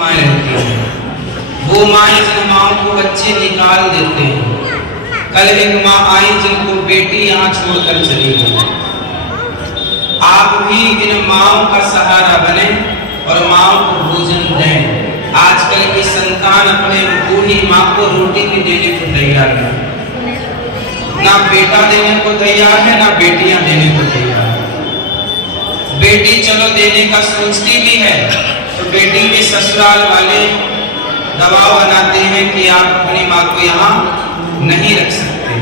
माएँ रहती हैं, वो माएँ जिन माओं को बच्चे निकाल देते हैं। कल एक माँ आई जिनको बेटी यहाँ छोड़कर चली गई। आप भी इन माओं का सहारा बने और माओं को भोजन दें। आजकल की संतान अपने बूढ़ी माँ को रोटी भी देने को तैयार नहीं, ना बेटा देने को तैयार है, ना बेटियां देने को तैयार है। बेटी चलो देने का सोचती भी है तो बेटी के ससुराल वाले दबाव बनाते हैं कि आप अपनी माँ को यहाँ नहीं रख सकते।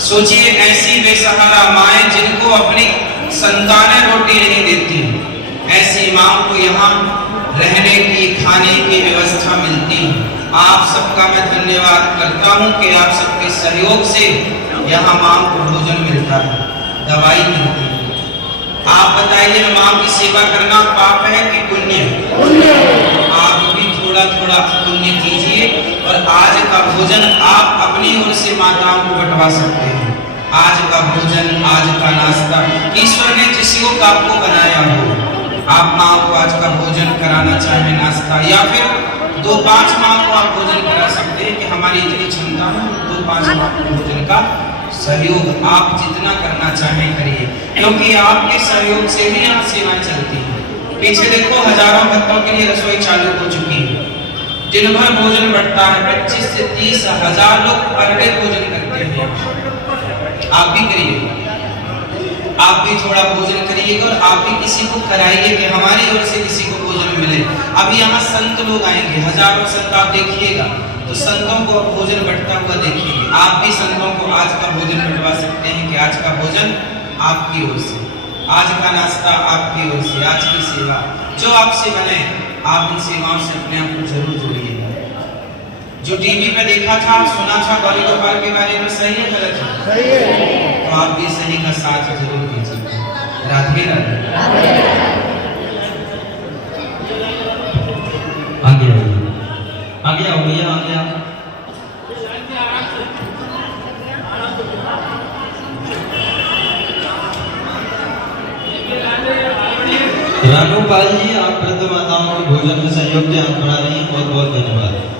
सोचिए ऐसी बेसहारा माएँ जिनको अपनी संतानें रोटी नहीं देती, ऐसी माँ को यहाँ रहने की खाने की व्यवस्था मिलती है। आप सबका मैं धन्यवाद करता हूँ कि आप सबके सहयोग से यहाँ माँ को भोजन मिलता है, दवाई मिलती है। आप बताइए माँ की सेवा करना पाप है कि पुण्य? आप भी थोड़ा थोड़ा पुण्य कीजिए और आज का भोजन आप अपनी ओर से माताओं को बंटवा सकते हैं। आज का भोजन, आज का नाश्ता ईश्वर ने जिस योग आपको बनाया हो, आप माँ को आज का भोजन कराना चाहें नाश्ता, या फिर 2-5 माँ को आप भोजन करा सकते हैं कि हमारी इतनी क्षमता है, 2-5 माँ को भोजन का सहयोग आप जितना करना चाहें करिए, क्योंकि आपके सहयोग से ही यहाँ सेवाएं चलती हैं। पीछे देखो हजारों भक्तों के लिए रसोई चालू हो चुकी है, दिन भर भोजन बढ़ता है। 25 से 30 हजार लोग पर डे भोजन करते हैं। आप भी करिए, आप भी थोड़ा भोजन करिएगा और आप भी किसी को कराइए कि हमारी ओर से किसी को भोजन मिले। अब यहाँ संत लोग आएंगे, हजारों संत आप देखिएगा, तो संतों को भोजन बंटता हुआ देखिए। आप भी संतों को आज का भोजन बंटवा सकते हैं कि आज का भोजन आपकी ओर से, आज का नाश्ता आपकी ओर से, आज की सेवा जो आपसे बने, आप इन सेवाओं से अपने आप को जरूर जोड़िएगा। जो टीवी पे देखा था, सुना था गौरी गोपाल के बारे में, सही है गलत है? सही है। तो आप भी सही का साथ जरूर दीजिए। राधे राधे। आगे आगे आओ भैया, आगे आओ। रानू पाल जी, आप वृद्ध माताओं के भोजन में सहयोग के हाथ बढ़ा रही हैं, बहुत बहुत धन्यवाद।